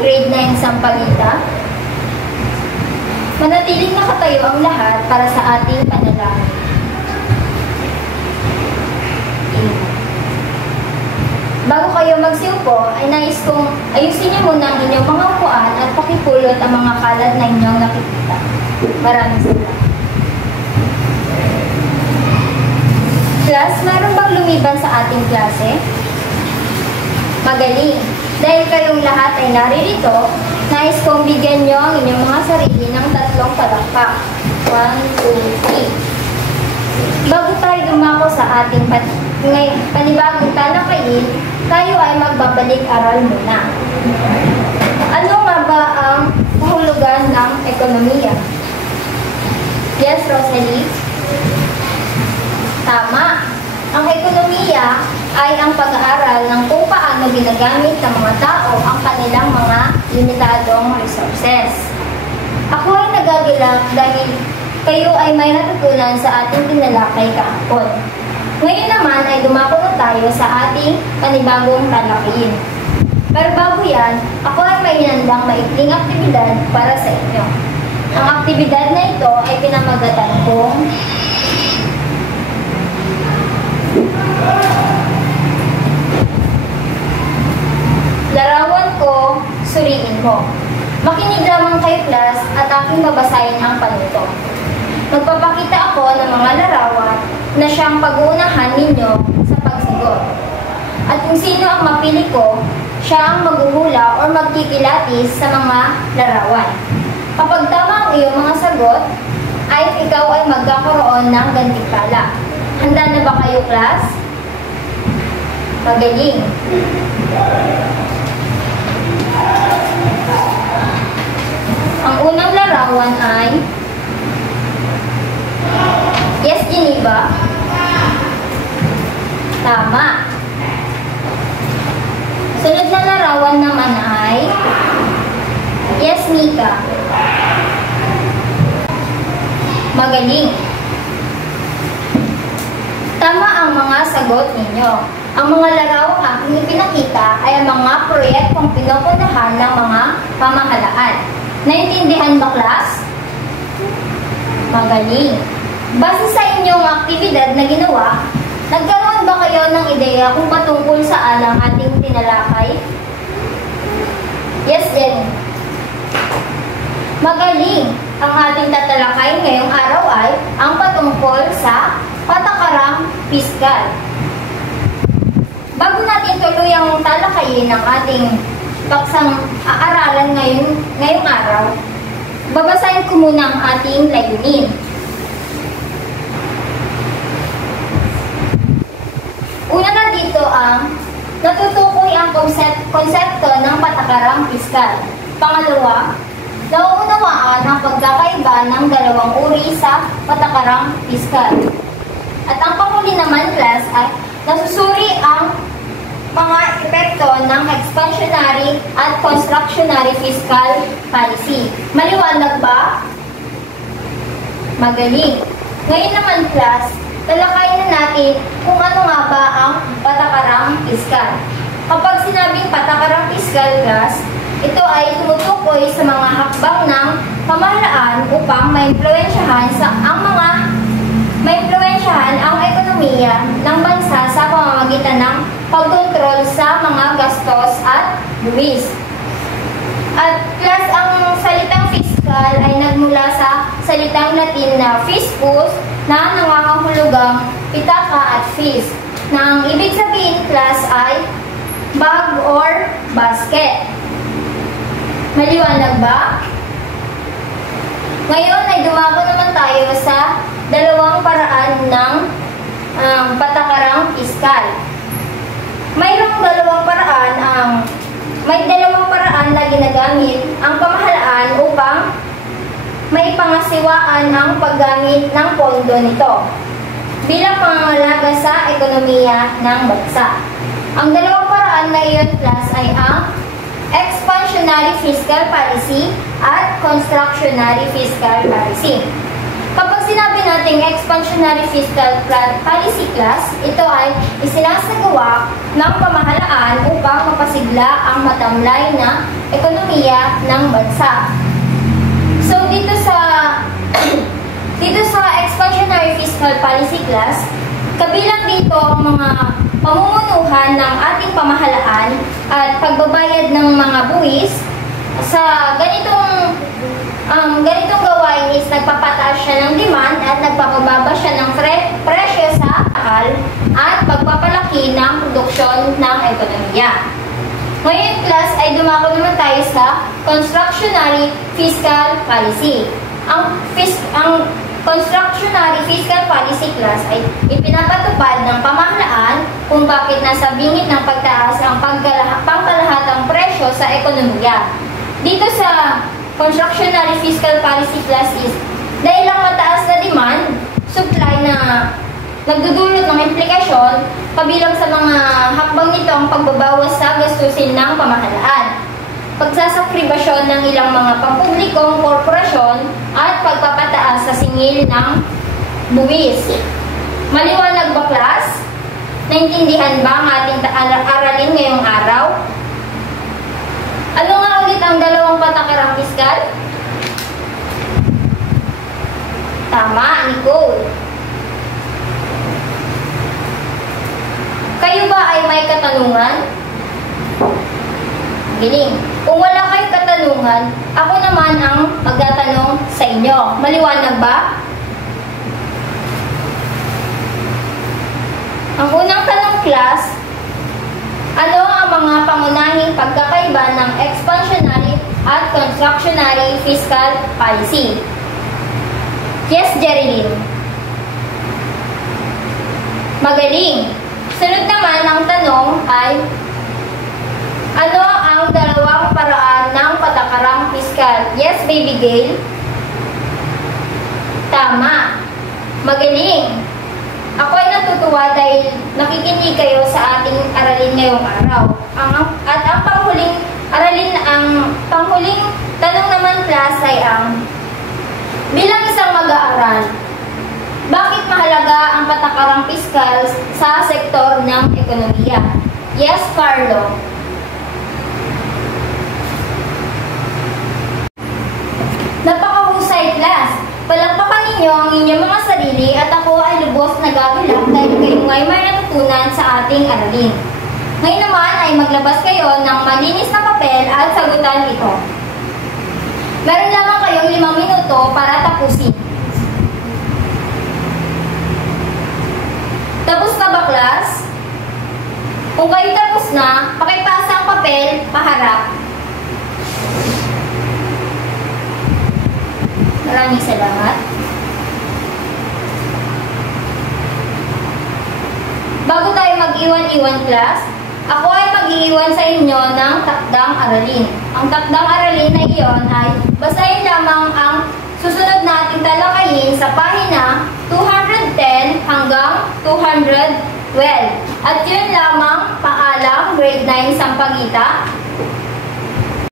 Grade 9 Sampaguita. Manatiling nakatayo ang lahat para sa ating panalangin. Bago kayo magsiupo, ay nais kong ayusin niyo muna ang inyong mga upuan at pakipulot ang mga kalat na inyong nakikita. Maraming salamat. Class, meron bang lumiban sa ating klase? Magaling! Dahil kayong lahat ay naririto, nais kong bigyan niyo ang inyong mga sarili ng 3 palakpak. 1, 2, 3. Bago tayo dumako sa ating panibagong talakayin, tayo ay magbabalik-aral muna. Ano nga ba ang kahulugan ng ekonomiya? Yes, Rosalie? Tama. Ang ekonomiya ay ang pag-aaral ng kung paano ginagamit ng mga tao ang kanilang mga limitadong resources. Ako ay nagagalak dahil kayo ay may natutunan sa ating tinalakay kahapon. Ngayon naman ay dumako na tayo sa ating panibagong talakayin. Pero bago yan, ako ay may hinandang maikling aktibidad para sa inyo. Ang aktibidad na ito ay pinamagatan kong larawan ko, suriin mo. Makinig lamang kayo, class, at aking babasahin ang panuto. Magpapakita ako ng mga larawan na siyang pag-uunahan ninyo sa pagsagot. At kung sino ang mapili ko, siya ang maghuhula o magkikilatis sa mga larawan. Kapag tama ang iyong mga sagot, ay ikaw ay magkakaroon ng gantimpala. Handa na ba kayo, class? Magaling! Ang unang larawan ay Yes, Geneva. Tama. Sunod na larawan naman ay Yes, Mika. Magaling. Tama ang mga sagot ninyo. Ang mga larawang aking ipinakita ay ang mga proyektong pinupuntahan ng mga pamahalaan. Naintindihan ba, class? Magaling. Base sa inyong aktibidad na ginawa, nagkaroon ba kayo ng ideya kung patungkol saan ang ating tinalakay? Yes, Jen. Magaling. Ang ating tatalakay ngayong araw ay ang patungkol sa patakarang piskal. Bago natin tuloy ang talakayin ng ating paksang aaralan ngayong araw, babasahin ko muna ang ating layunin. Una na dito ang natutukoy ang konsepto ng patakarang piskal. Pangalawa, nauunawaan ang pagkakaiba ng dalawang uri sa patakarang piskal. At ang panghuli naman, class, ay nasusuri ang mga epekto ng expansionary at constructionary fiscal policy. Maliwanag ba? Magaling. Ngayon naman, class, talakayin na natin kung ano nga ba ang patakarang piskal. Kapag sinabing patakarang piskal, class, ito ay tumutukoy sa mga hakbang ng pamahalaan upang maimpluwensyahan ang ekonomiya ng bansa sa pamamagitan ng pagkontrol sa mga gastos at buwis. At class, ang salitang fiskal ay nagmula sa salitang Latin na fiscus na nangangahulugang pitaka at fis, na ang ibig sabihin, class, ay bag or basket. Maliwanag ba? Ngayon ay dumako naman tayo sa dalawang paraan ng patakarang piskal. May dalawang paraan na ginagamit ang pamahalaan upang may pangasiwaan ang paggamit ng pondo nito bilang pangangalaga sa ekonomiya ng bansa. Ang dalawang paraan na iyon, class, ay ang expansionary fiscal policy at constructionary fiscal policy. Kapag sinabi nating expansionary fiscal policy class, ito ay isinasagawa ng pamahalaan upang mapasigla ang matamlay na ekonomiya ng bansa. So dito sa expansionary fiscal policy class, kabilang dito ang mga pamumunuhan ng ating pamahalaan at pagbabayad ng mga buwis. Sa ganitong gawain is nagpapataas siya ng demand at nagpapababa siya ng presyo sa akal at pagpapalaki ng produksyon ng ekonomiya. Ngayon class ay dumako naman tayo sa constructionary fiscal policy. Ang constructionary fiscal policy class ay ipinapatupad ng pamahalaan kung bakit nasa bingit ng pagtaas ang pangkalahatang presyo sa ekonomiya. Dito sa constructionary fiscal policy class is dahil lang mataas na demand, supply na nagdudulot ng implikasyon, kabilang sa mga hakbang nito ang pagbabawas sa gastusin ng pamahalaan, pagsasakribasyon ng ilang mga pampublikong korporasyon at pagpapataas sa singil ng buwis. Maliwanag ba class? Naintindihan ba ang ating aralin ngayong araw? Ano nga ulit ang dalawang patakarang fiskal? Tama, Nicole. Kayo ba ay may katanungan? Giling. Kung wala kayong katanungan, ako naman ang magtatanong sa inyo. Maliwanag ba? Ang unang tanong class, ano ang mga pangunahing pagkakaiba ng expansionary at constructionary fiscal policy? Yes, Jerilyn. Magaling. Sunod naman ang tanong ay, ano ang dalawang paraan ng patakarang fiskal? Yes, Baby Gail. Tama. Magaling. Ako ay natutuwa dahil nakikinig kayo sa ating aralin ngayong araw. At ang panghuling tanong naman class ay bilang isang mag-aaral, bakit mahalaga ang patakarang fiskal sa sektor ng ekonomiya? Yes, Carlo. Napakahusay class. Palakpakan ninyo ang inyong mga sarili at ako ay lubos na gagalak dahil kayo ay may natutunan sa ating aralin. Ngayon naman ay maglabas kayo ng malinis na papel at sagutan ito. Meron lamang kayong 5 minuto para tapusin. Tapos na ba class? Kung kayo tapos na, pakipasa ang papel paharap. Maraming salamat. Bago tayo mag-iwan-iwan class, ako ay mag-iiwan sa inyo ng takdang aralin. Ang takdang aralin na iyon ay basahin lamang ang susunod nating talakayin sa pahina 210 hanggang 212. At yun lamang, paalam, grade 9 Sampaguita.